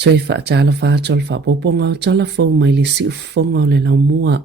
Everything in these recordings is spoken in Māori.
Tui whaatala whaatol whapoponga o talafo mai le si ufonga o le laumua.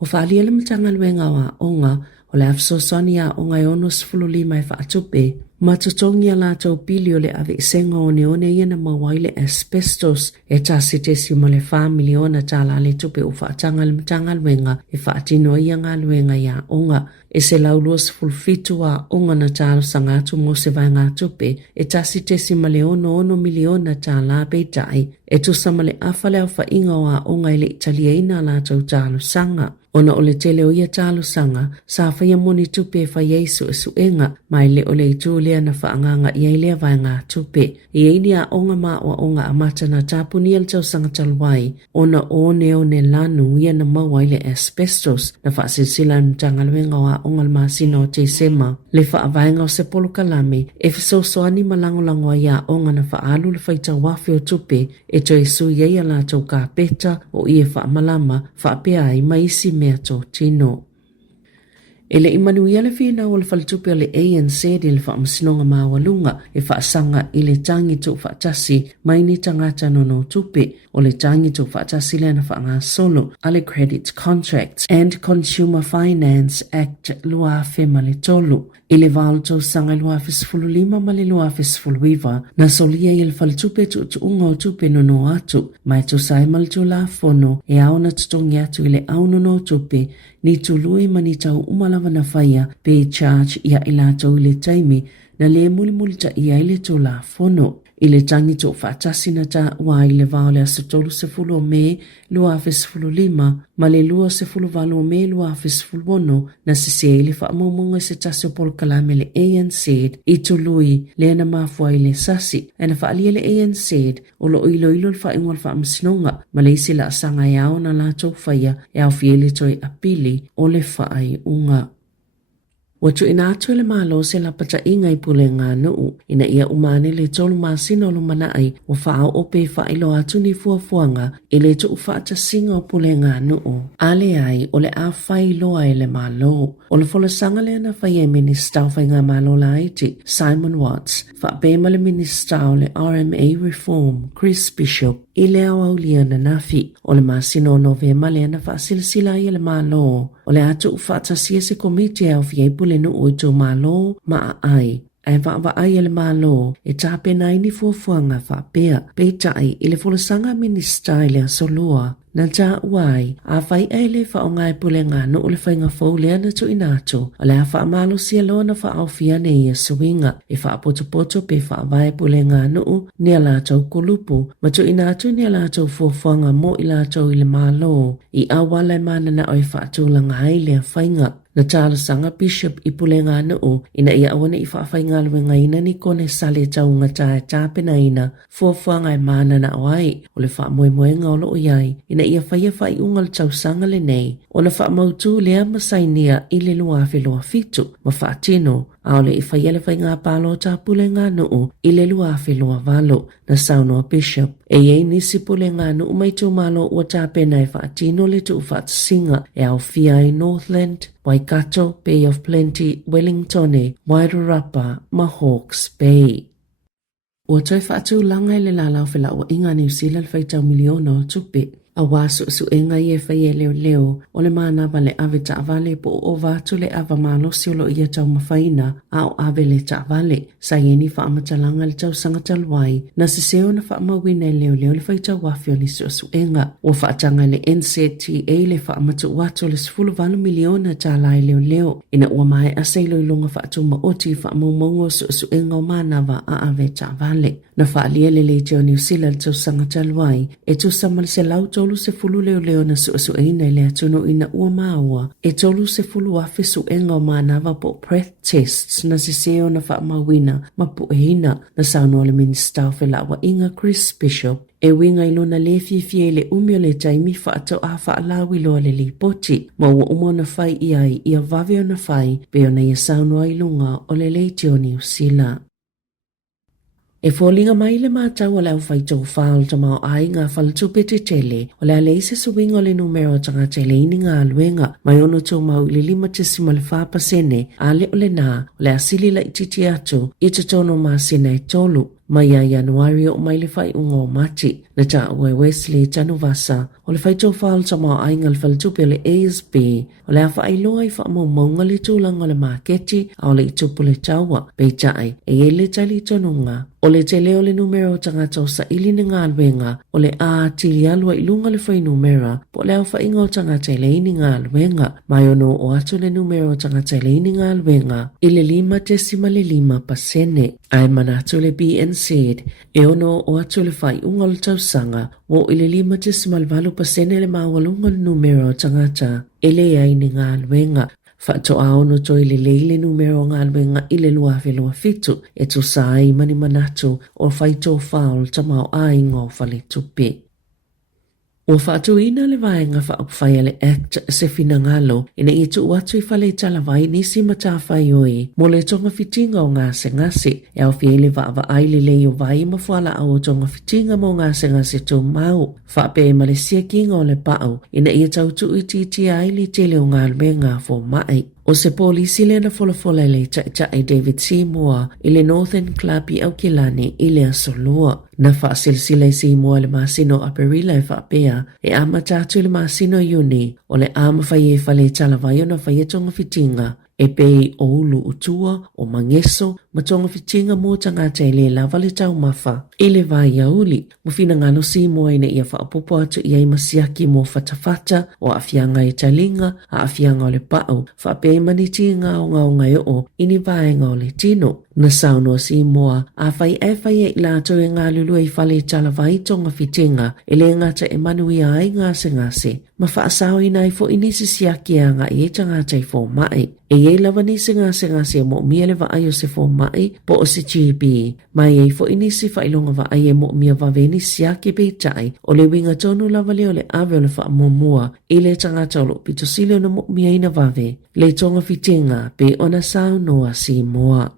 O whaalia le matanga luenga wa onga o le afsosani a onga e ono sifululi mai whaatupe. Matutongi a lātou pili o le ave isenga o ne one iana mawaile asbestos e tasitesi mo le whamili ona tala le tupe o whaatanga le matanga luenga e whaatino ia ngā luenga ia onga. E se laulua sifulfitu a onga na talo sangatu mo se vai ngā tupe e tasitesi ma le ono miliona tala peitai e tusama le afale au whainga o a onga i le italia ina lātou talo sanga. Ona o le tele o ia talo sanga, sa whaia moni tupe e whai eisu e suenga, mai le o le itu lea na whaanganga i eilea vai ngā tupe. I eini a onga maa o onga amata na tapuni al tau sanga talwai, ona o ne lanu ia na mawai le asbestos, na whaasisila mtanga luenga o a onga masina o te sema. Le whaavaenga o se polo kalame, e fisosoani malangolango ia onga na whaalu le whaita wafi o tupe, e to isu iei ala tau ka peta o ie whaamalama, whaapea ai maisi mea tō tino. Ele imanuia le whina o le whalitupe o le ANC di le whaamasinoga mawalunga e whaasanga i le tangi tō whaatasi mai ni tangata no tupe o le tangi tō whaatasi lea na whaanga solo a le Credit Contracts and Consumer Finance Act lua whema le tolu. I le wālu tō sanga lua fisfulu lima ma le lua fisfulu iwa na solia i le whalitupe tu unga o tupe no atu mai tō saimal tō la fono e aona tutongi atu i le auno no tupe ni tului ma ni tau umalava na whaia pe charge ia i lātou i le taimi na le muli ta ia i le tō la fono. I le tangi tō whaatasi na ta ua i le vāo le asatolu se fulu o me lua fisfulu lima ma le lua se fulu valo o me lua fisfulu ono na sise i le whaamomonga se tasi o polo kalame le ANC i tului le na mafua i le sasi e na whaalia le ANC o lo ilo le whaingwa le whaamasinonga ma le isi la asanga e ao na lātou whaia e au fiele toi apili o le whaai unga. Watu ina atu le malo se la pata inga i pule ngā nuu, ina ia umane le tolu masina o lumana ai o whaao ope whailo atu ni fuafuanga i le tu ufata singa o pule ngā nuu. Ale ai o le a whai loa e le malo. O le fola sanga le ana whai e minista o whai ngā malo la iti, Simon Watts, whaapema le minista o le RMA Reform, Chris Bishop, i le au lia na nafi. O le masina o novema le ana whaasilsila i le malo. O le atu ufata sia se komiti au fiei pule no o tō malo maa ai. Ai wa ai le malo e tape nai ni fuafuanga whapea. Peitai i le folasanga minista i le asolua. Na ta uai, a whai eile wha o ngai pule ngā no o le whainga fau lea na tu inato. O le a wha amalo sia loa na wha au fia ne ia suinga. E wha poto pe wha vai pule ngā no o ni a lātou kulupu. Ma tu inato ni a lātou fuafuanga mo i lātou i le malo. I awala mana na oi wha atūlanga ai le a whainga. Na tala sanga Bishop i pule ngā nuu, ina ia awane i whaafai ngā luenga ina ni kone sale taunga tae tāpena ina, fuafuanga e mana na oai, o le wha moe ngaulo o iai, ina ia whaia whai ungal tau sanga le nei, o na wha mautu lea masainia i le luafe loa fitu, ma wha tino, a ole i whaia le whai ngā palo tā pule ngā nuu, i le luafe loa valo, na saunoa Bishop. E ei nisi pule ngā nuu mai tū malo ua tāpena e wha tino le tu wha singa, e au fia i Northland, Waikato, Bay of Plenty, Wellington, Wairarapa, ma Hawke's Bay. Ua toi whaatu langa le lalau whila o inga New Zealand whaitau miliona o tupe. A wasu su enga i e whai e leo o le mana wale ave ta avale po o vatu le ava malo siolo i e tau mawhaina a o ave le ta avale. Sa ieni wha amatalanga le tau sanga talwai na se seo na wha amawina leo le whaitau wafio ni su enga. O whaatanga le NZTA le wha amatu watu le 10 miliona ta lai leo. Ina ua mai a seilo ilunga wha atu maoti wha amamongo su enga o mana wa a ave ta avale. Na wha alia le teo New Zealand tau sanga talwai e tu samal se lau tolu se fulu leo na su eina le atuno ina ua maua. E tolu se fulu afe su enga o manava po breath tests na siseo na wha mawina ma pu eina na sauno le minista o whilawa inga Chris Bishop. E winga ilo na le fie le umio le taimi wha atau a wha alawi loa le li poti. Ma ua umo na whai iai ia vave o na whai peo na ia sauno ilunga o le leitio New Zealand. E fōlinga mai le mātau o le au whaitou whaal ta mao ai ngā whalatupe te tele o le aleise suwinga o le numero tanga tele ini ngā luenga mai ono tō mau ili 5 le whāpasene a le o le nā o le asili la ititi atu i te tono māsina e tolu. Maya Januari o mai le fai ungo mati na cha ue Wesley Chanuvasa o le fai tofal sa mga aingal faltupi o le ASB o le afa ailoa i wha maunga le tūlang o le maketi a o le itupu le chawa pe chai e le tali tonunga o le te leo le numero tangata o sa ili ni ngā luenga o le a tili alua i lunga le fai numera po le au whainga o tangata i le ini ngā luenga mai ono o atu le numero tangata i le ini ngā luenga i le 5.5% ai manatu le BNZ e ono o atu le whai unga le tausanga o i le 5.5% le mawalunga le numero tangata i le ai ni ngā luenga Whaato a ono to i le leile numero ngā luenga i le lua whelua fitu e to sai mani manatu o whaito whaol tamau a ingo whale tupi. O whaatu ina le vaenga whaupwhai le act se fina ngalo ina i tu watu i whale talawai nisi matawhai oi mo le tonga fitinga o ngase ngase e au fiele wa ai le leo vai mawhala au tonga fitinga mo ngase ngase tu mau whape e malesia kinga o le pao ina i tau tu i titi ai li tele o ngā luenga fo mai. O se polisi le na folafola le chai David Seymour i le Northern Club i Aukilani i le asolua. Na whaasilsila i Seymour le masino aperila e whaapea e ama tatu le masino iuni o le ama whai e whale talawai o na whai e tonga fitinga e pei o ulu utua o mangeso ma tonga fitinga mo tangata i le lava le tau mafa. I le vai auli, mo fina ngalo Seymour ina ia whaapopo atu i ai masiaki mo fatafata o afianga i talinga a afianga o le pao whaapea maniti ngā o ngā o ngai o ini vaenga o le tino. Na sauno Seymour a whai e lato e ngā lulu i whale talawai tonga fitinga e le ngata e manui ai ngase ngase. Ma whaasao i nai fo inisi siaki a ngā i e tangata i fo mai. E e lava nisi ngase mo mia le vaai o se fo mai po o se GB. Mai e fo inisi whailonga vaai e mo mia vaveni siaki peitai o le winga tonu lava leo le ave o le wha momua i le tangata o lo pito sile o na mo mia ina vave. Le tonga fitinga pe ona sauno a Seymour.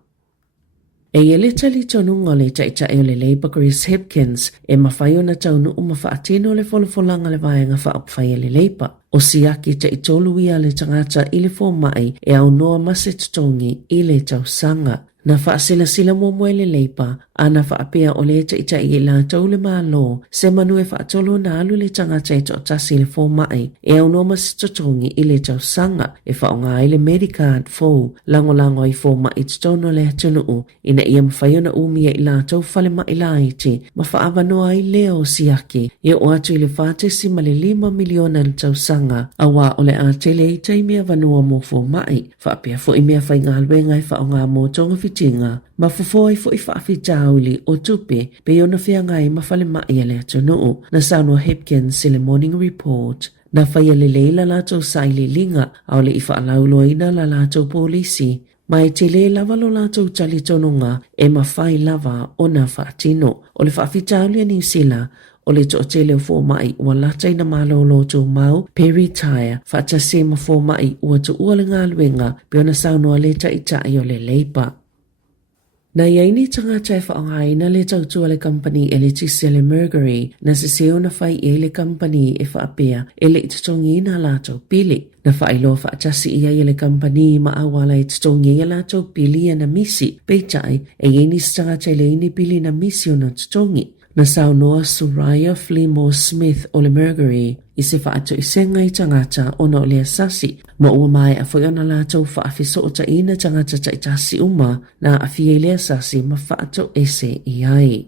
E le tali tonu le chai o le Labour Chris Hipkins e mawhai o na taunu o mawhaatino le folofolanga le vaenga whaapwhai le Labour. O siaki chai tolu ia le tangata i le fo mai e au noa masetutongi i le tausanga. Na whaasila mo moe le Labour a na whaapea o le chai i la tau le malo se manu e whaatolo na alu le tangata i to tasi le fo mai e au noa masetutongi i le tausanga e whaonga i le Medicard fo lango i fo mai tutono le atunuu ina ia mawhai na umia i la tau whale mai la iti ma whaavanoa i leo siaki e o atu i le whaatesi ma le 5 miliona le tausanga awa o le a tele i taimia vanua mo fo mai whaapea fo i mea whai ngā luenga i whaonga mo tonga fitinga ma fofo i fo i whaafi tauli o tupe pe o na whia ngai ma whale mai le atunuu na Samuel Hipkins i le Morning Report. Na whaia le leila lato sai le linga au le i whaalauloina la lato polisi. Mai te le lava lo lato tali tonunga e ma whai lava o na whaatino. O le whaafitauli a New Zealand o le to te leo fo mai ua latai na malo lo to mau pe retire whaata se ma fo mai ua to ua le ngā luenga pe ona saunoa le tai o le Labour. Na iaini tangata e whaongai na le tautua le company e le tisi le Mercury na se seo na whai e le company e whaapea e le itatongi na lato pili. Na whailo whaatasi ia i le company ma awala e tatongi i lato pili na misi peitai e iaini tangata le ini pili na misi o na tatongi. Na saunoa Soraya Flemmore Smith o le Mercury i se whaatu i senga i tangata o na o le asasi. Ma ua mai a whaiona lātou whaafiso o ta ina tangata ta itasi uma na a fie le asasi ma whaatu ese i ai.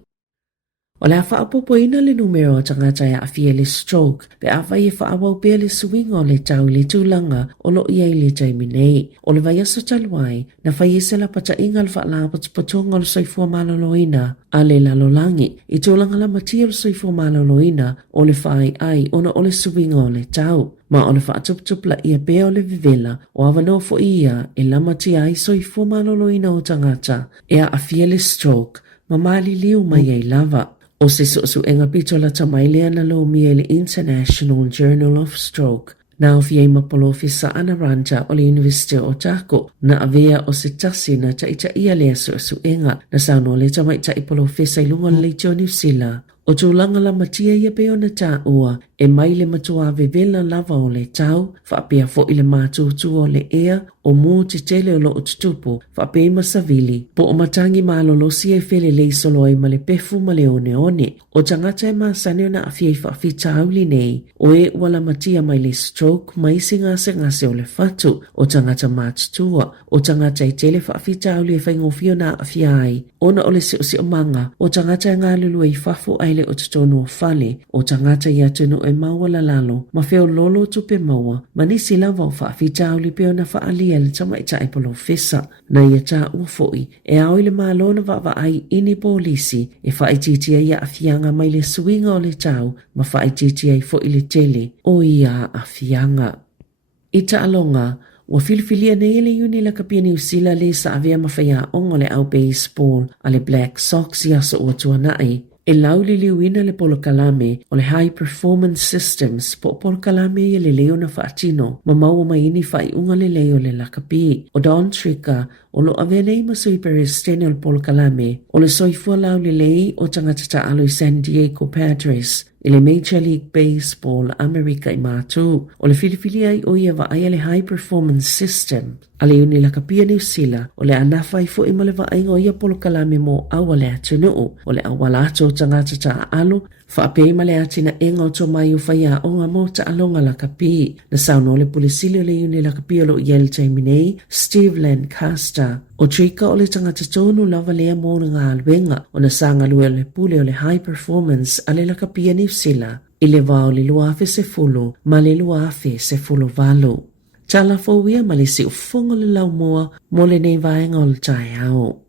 O le a whaapopo ina le numero o tangata a fie le stroke pe a whai e whaawau pia le suinga o le tau le tūlanga o lo iai le taiminei. O le vai aso taluai na whai e se la pata inga le whaala patonga o le soifua maloloina a le lalolangi i tūlanga la matia le soifua maloloina o le whai ai ona o le suinga o le tau. Ma o le whaatuptupla ia pea o le vivela o awanoa fo ia e la matia ai soifua maloloina o tangata e a fie le stroke ma mali liu mai ai lava. O se su enga pito la tamailea na lo mia le International Journal of Stroke. Na o fiei mapolo fisa ana ranja o le University o Tako na avea o se tasi na taita ia lea su enga na sauno le tamaita ipolo fisa ilunga le tio New Zealand. O tūlanga la matia ia pe ona tā ua, e mai le matua vevela lava o le tau, whaapea fo i le mātūtu o le ea, o mū te tele o lo o tutupu, whaapea masavili, po o matangi maalolosi e fele le isolo ai ma le pefu ma le one one. O tangata e maasane o na awhiai whaafita auli nei, o e wala matia mai le stroke, mai se ngase o le fatu, o tangata mātutua, o tangata i tele whaafita auli e whaingofio na awhiai, ona o le si o manga, o tangata ngā lulu e whafu aile o tutonu o fale, o tangata i atunu e maua la lalo, ma feo lolo tupe maua, ma nisi lava o whaafita auli peo na whaalia le tama i tae polo fesa, na ia tā uafoi, e au le maalona wa ai ini polisi, e whaititia ia awhianga mai le suinga o le tau, ma whaititia i fo i le tele, o ia awhianga. I ta alonga, wa filifilia nei le uni la kapia New Zealand le sa avea mawhaia ongo le au baseball a le Black Sox i aso ua tuanai. E lauli liuina le polokalame o le High Performance Systems po polokalame i le leo na whaatino ma maua maini whai unga le leo le lakapi. O Don Trika o lo avea nei masui peristene o le polokalame o le soifua lauli lei o tangatata alo i San Diego Padres i le Major League Baseball America i mātū o le filifilia i oia wa aia le High Performance System a le uni la kapia New Zealand o le anawha i fo i male wa ainga oia polokalame mo awa le atunuu o le awala ato tangatata alo whaapei male atina enga o tō mai o whaia o ngā mota alonga la kapi na sauno le pulisili o le uni la kapia lo iel taiminei Steve Lancaster o trika o le tangata tonu lava lea mōna ngā alwenga o na sanga lue le pule o le High Performance a le la kapia New Zealand i le vao le luafe se fulu ma le luafe se fulu valu. Tala fōwia ma le si ufonga le lau moa mo le nei vaenga o le tai au.